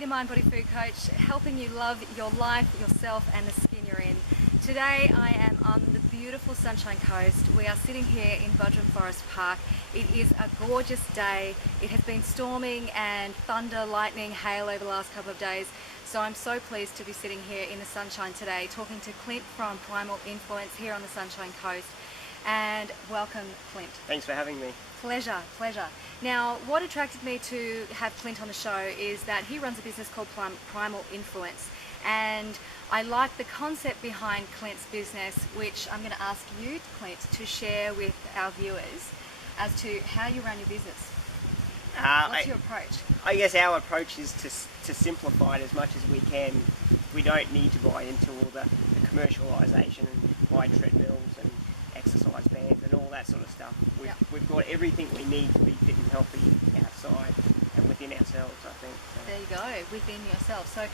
Viki, the Mind Body Food Coach, helping you love your life, yourself and the skin you're in. Today I am on the beautiful Sunshine Coast. We are sitting here in Budrum Forest Park. It is a gorgeous day. It has been storming and thunder, lightning, hail over the last couple of days. So I'm so pleased to be sitting here in the sunshine today talking to Clint from Primal Influence here on the Sunshine Coast. And welcome, Clint. Thanks for having me. Pleasure, pleasure. Now, what attracted me to have Clint on the show is that he runs a business called Primal Influence, and I like the concept behind Clint's business, which I'm going to ask you, Clint, to share with our viewers as to how you run your business. What's your approach? I guess our approach is to simplify it as much as we can. We don't need to buy into all the commercialisation and buy treadmills and exercise bands and all that sort of stuff. We've got everything we need to be fit and healthy outside and within ourselves, I think. So. There you go, within yourself. So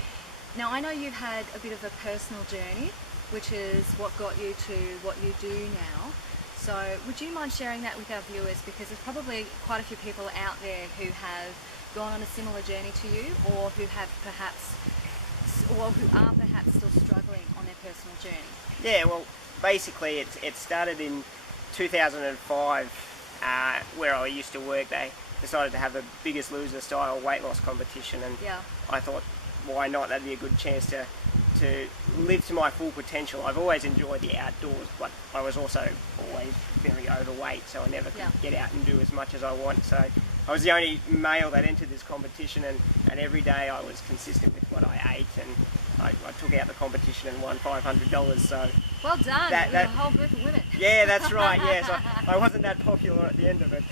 now I know you've had a bit of a personal journey, which is what got you to what you do now. So would you mind sharing that with our viewers, because there's probably quite a few people out there who have gone on a similar journey to you, or who have perhaps, or who are perhaps still struggling on their personal journey. Yeah, well, basically it started in 2005 where I used to work. They decided to have a Biggest Loser style weight loss competition, and I thought, why not? That'd be a good chance to live to my full potential. I've always enjoyed the outdoors, but I was also always very overweight, so I never could get out and do as much as I want. So I was the only male that entered this competition, and every day I was consistent with what I ate, and I took out the competition and won $500. So well done. That a whole group of women. Yeah, that's right. Yes, I wasn't that popular at the end of it.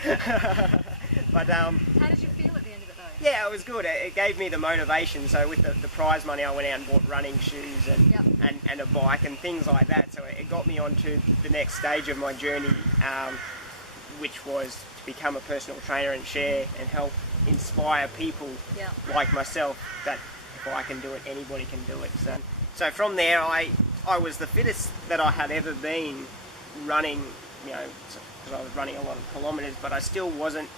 But how did you feel at the end of it though? Yeah, it was good. It gave me the motivation. So with the prize money, I went out and bought running shoes and a bike and things like that. So it got me onto the next stage of my journey, which was to become a personal trainer and share and help inspire people like myself that if I can do it, anybody can do it. So from there, I was the fittest that I had ever been running, because I was running a lot of kilometres, but I still wasn't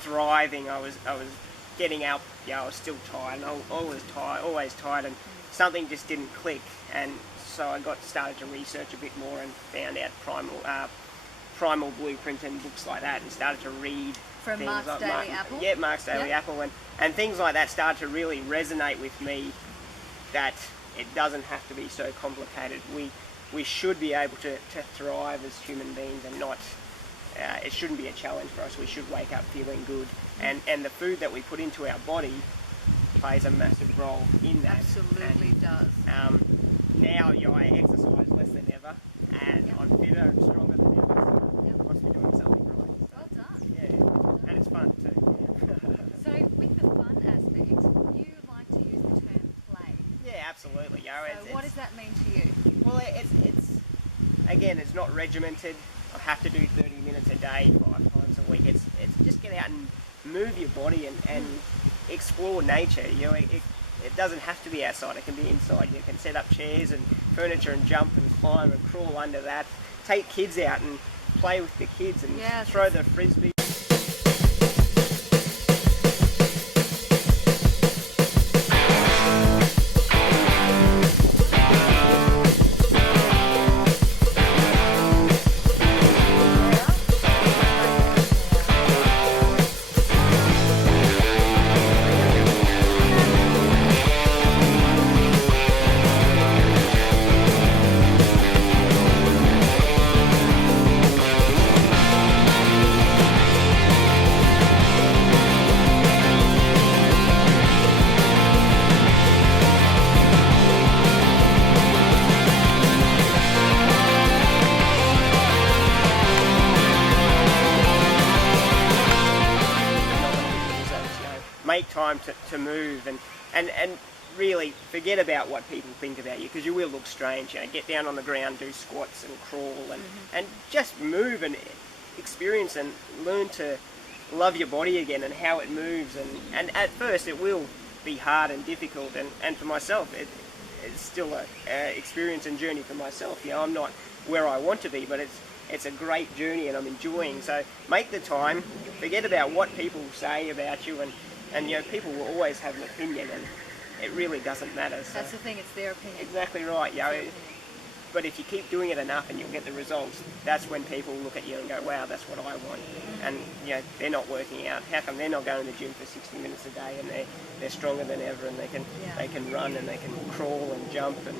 thriving. I was getting up, I was still tired, and always tired, and something just didn't click. And so I started to research a bit more and found out Primal Blueprint and books like that, and started to read from Mark's like Daily Apple. Yeah, Mark's Daily Apple, and things like that started to really resonate with me, that it doesn't have to be so complicated. We should be able to thrive as human beings, and not it shouldn't be a challenge for us. We should wake up feeling good, and the food that we put into our body plays a massive role in that. Absolutely does. Now I exercise less than ever, and I'm fitter and stronger than ever, so I must be doing something right. So, well done. Yeah, and it's fun too. So with the fun aspect, you like to use the term play. Yeah, absolutely. So what does that mean to you? Well, it's not regimented. I have to do 30 minutes a day, 5 times a week. It's just get out and move your body and explore nature. It doesn't have to be outside. It can be inside. You can set up chairs and furniture and jump and climb and crawl under that. Take kids out and play with the kids and throw the frisbee. Make time to move and really forget about what people think about you, because you will look strange. Get down on the ground, do squats and crawl and just move and experience and learn to love your body again and how it moves. And at first it will be hard and difficult, and for myself it's still a experience and journey for myself. I'm not where I want to be, but it's a great journey and I'm enjoying. So make the time, forget about what people say about you, and people will always have an opinion, it really doesn't matter. So. That's the thing, it's their opinion. Exactly right, It's their opinion. But if you keep doing it enough and you'll get the results, that's when people look at you and go, wow, that's what I want. And they're not working out. How come they're not going to the gym for 60 minutes a day and they're stronger than ever and they can run and they can crawl and jump and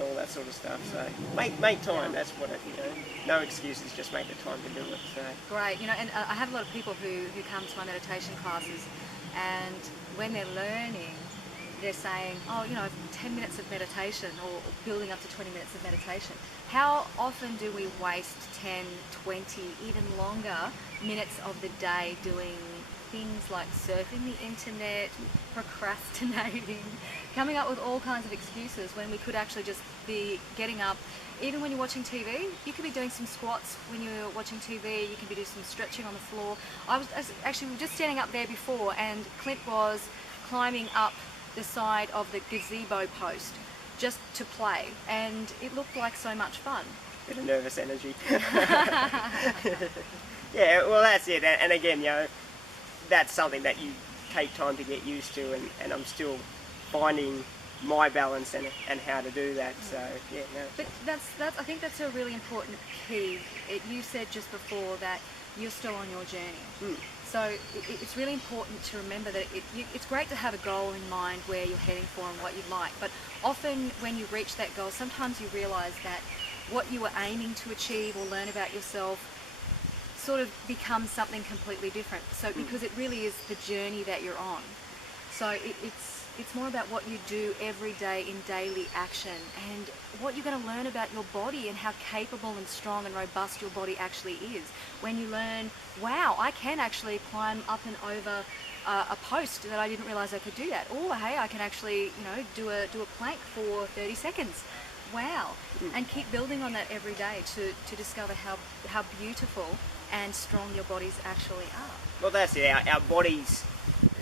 all that sort of stuff. So make time. That's what it. No excuses. Just make the time to do it. So great. And I have a lot of people who come to my meditation classes, and when they're learning, they're saying, 10 minutes of meditation or building up to 20 minutes of meditation. How often do we waste 10, 20, even longer minutes of the day doing things like surfing the internet, procrastinating, coming up with all kinds of excuses when we could actually just be getting up. Even when you're watching TV, you could be doing some squats when you're watching TV, you can be doing some stretching on the floor. I was actually just standing up there before, and Clint was climbing up the side of the gazebo post just to play, and it looked like so much fun. Bit of nervous energy. Yeah, well that's it, and again, that's something that you take time to get used to, and I'm still finding my balance and how to do that. So But that's I think that's a really important key. You said just before that you're still on your journey. So it's really important to remember that it's great to have a goal in mind where you're heading for and what you'd like, but often when you reach that goal, sometimes you realize that what you were aiming to achieve or learn about yourself sort of becomes something completely different. So because it really is the journey that you're on. So it's more about what you do every day in daily action, and what you're going to learn about your body and how capable and strong and robust your body actually is. When you learn, wow, I can actually climb up and over a post that I didn't realize I could do that. Or hey, I can actually do a plank for 30 seconds. Wow. And keep building on that every day to discover how beautiful and strong your bodies actually are. Well, that's it. Our bodies,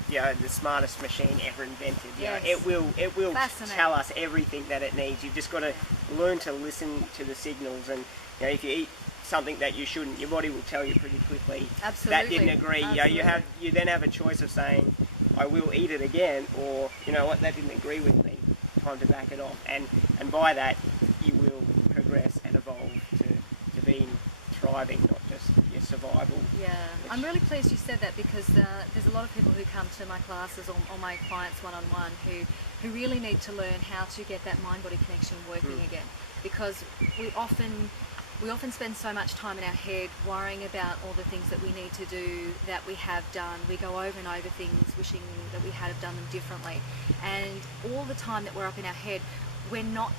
the smartest machine ever invented. Yes. It will tell us everything that it needs. You've just got to learn to listen to the signals, and if you eat something that you shouldn't, your body will tell you pretty quickly. Absolutely. That didn't agree. You then have a choice of saying, I will eat it again, or what, that didn't agree with me. Time to back it off, and by that you will progress and evolve to being thriving, not just your survival. Yeah, I'm really pleased you said that, because there's a lot of people who come to my classes or my clients one-on-one who really need to learn how to get that mind-body connection working again, because we often spend so much time in our head worrying about all the things that we need to do that we have done. We go over and over things wishing that we had have done them differently, and all the time that we're up in our head, we're not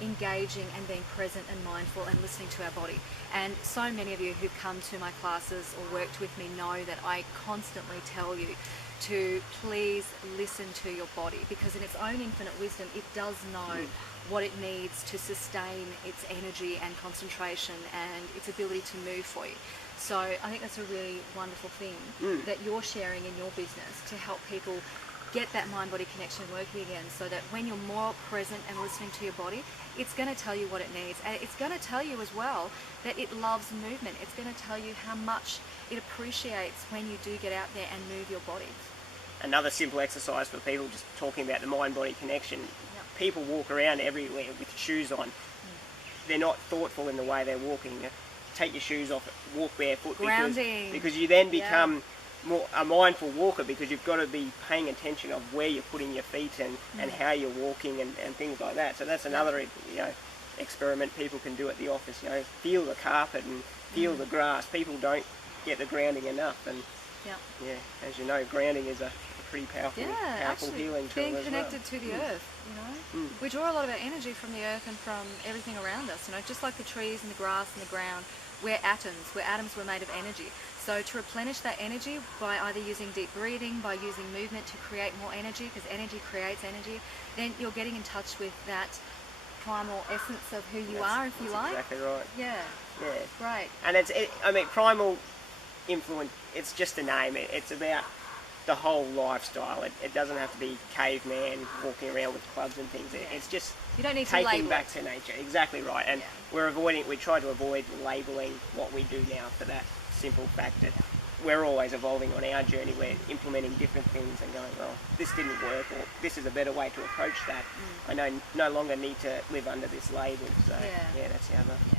engaging and being present and mindful and listening to our body. And so many of you who've come to my classes or worked with me know that I constantly tell you to please listen to your body, because in its own infinite wisdom it does know what it needs to sustain its energy and concentration and its ability to move for you. So I think that's a really wonderful thing that you're sharing in your business to help people get that mind-body connection working again, so that when you're more present and listening to your body, it's going to tell you what it needs, and it's going to tell you as well that it loves movement. It's going to tell you how much it appreciates when you do get out there and move your body. Another simple exercise for people, just talking about the mind-body connection. People walk around everywhere with shoes on. They're not thoughtful in the way they're walking. Take your shoes off, walk barefoot, because you then become more a mindful walker, because you've got to be paying attention of where you're putting your feet and how you're walking and things like that. So that's another experiment people can do at the office. Feel the carpet and feel the grass. People don't get the grounding enough, and as you know, grounding is a pretty powerful healing tool being as connected well. to the earth. We draw a lot of our energy from the earth and from everything around us. Just like the trees and the grass and the ground, we're atoms. We're made of energy. So to replenish that energy by either using deep breathing, by using movement to create more energy, because energy creates energy, then you're getting in touch with that primal essence of who you are, if you like. Exactly right. Yeah. Yeah. Great. And Primal Influence, it's just a name. It's about the whole lifestyle. It doesn't have to be caveman walking around with clubs and things. It's just you don't need to taking label back it. to nature. Exactly right. And we try to avoid labeling what we do now for that simple fact that we're always evolving on our journey. We're implementing different things and going, well, this didn't work, or this is a better way to approach that. I no longer need to live under this label. So that's the other. Yeah.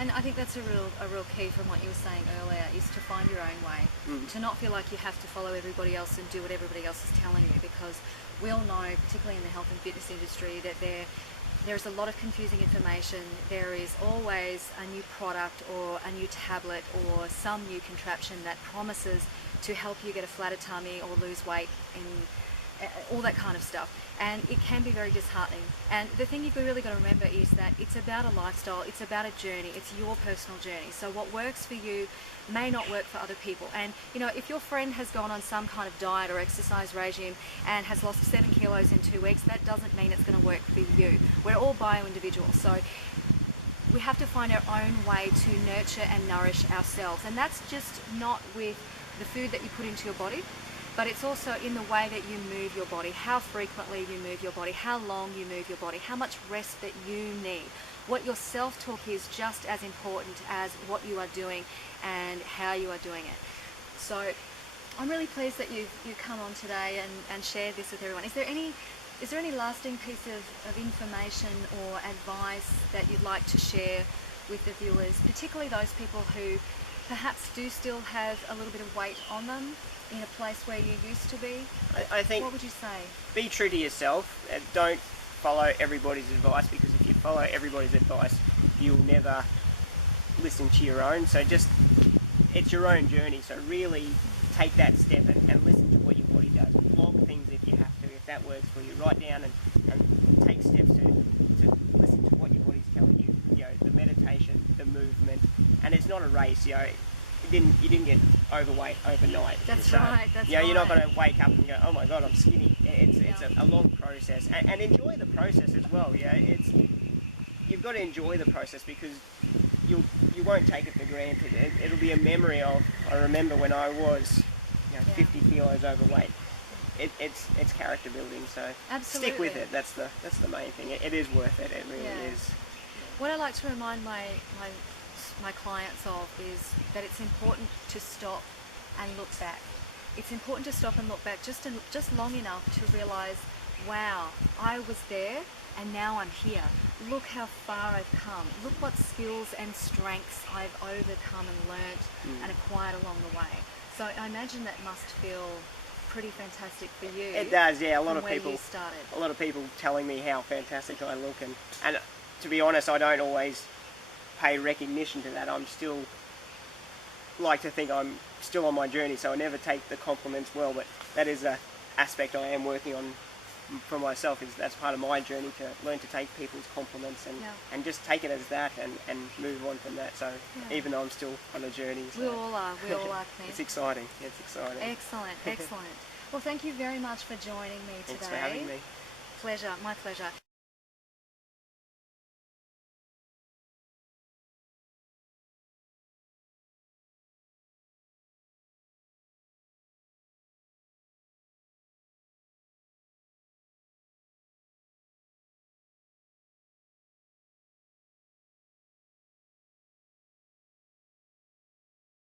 And I think that's a real key from what you were saying earlier, is to find your own way, to not feel like you have to follow everybody else and do what everybody else is telling you, because we all know, particularly in the health and fitness industry, that there's a lot of confusing information. There is always a new product or a new tablet or some new contraption that promises to help you get a flatter tummy or lose weight and all that kind of stuff. And it can be very disheartening. And the thing you've really got to remember is that it's about a lifestyle, it's about a journey, it's your personal journey. So what works for you may not work for other people. And you know, if your friend has gone on some kind of diet or exercise regime and has lost 7 kilos in 2 weeks, that doesn't mean it's going to work for you. We're all bio-individuals. So we have to find our own way to nurture and nourish ourselves. And that's just not with the food that you put into your body, but it's also in the way that you move your body, how frequently you move your body, how long you move your body, how much rest that you need. What your self-talk is just as important as what you are doing and how you are doing it. So I'm really pleased that you come on today and share this with everyone. Is there any lasting piece of information or advice that you'd like to share with the viewers, particularly those people who perhaps do still have a little bit of weight on them in a place where you used to be? I think, what would you say? Be true to yourself. Don't follow everybody's advice, because if you follow everybody's advice, you'll never listen to your own. So it's your own journey. So really take that step and listen to what your body does. Log things if you have to, if that works for you. Write down and take steps to listen to what your body's telling you. You know, the meditation, the movement, and it's not a race. You know, you didn't get overweight overnight. That's right. You're not going to wake up and go, oh my god, I'm skinny. It's a long process, and enjoy the process as well. Yeah, you've got to enjoy the process, because you won't take it for granted. It'll be a memory of, I remember when I was 50 kilos overweight. It's character building. So absolutely. Stick with it. That's the main thing. It is worth it. It really is. What I like to remind my clients of is that it's important to stop and look back. It's important to stop and look back just long enough to realize, wow, I was there and now I'm here. Look how far I've come. Look what skills and strengths I've overcome and learnt and acquired along the way. So I imagine that must feel pretty fantastic for you. It does, yeah. A lot of people telling me how fantastic I look, and to be honest, I don't always pay recognition to that. I'm still like to think I'm still on my journey, so I never take the compliments well, but that is an aspect I am working on for myself. Is that's part of my journey, to learn to take people's compliments and just take it as that and move on from that. So even though I'm still on a journey, so. we all are, Clint. It's exciting. Excellent. Well, thank you very much for joining me today. Thanks for having me. My pleasure.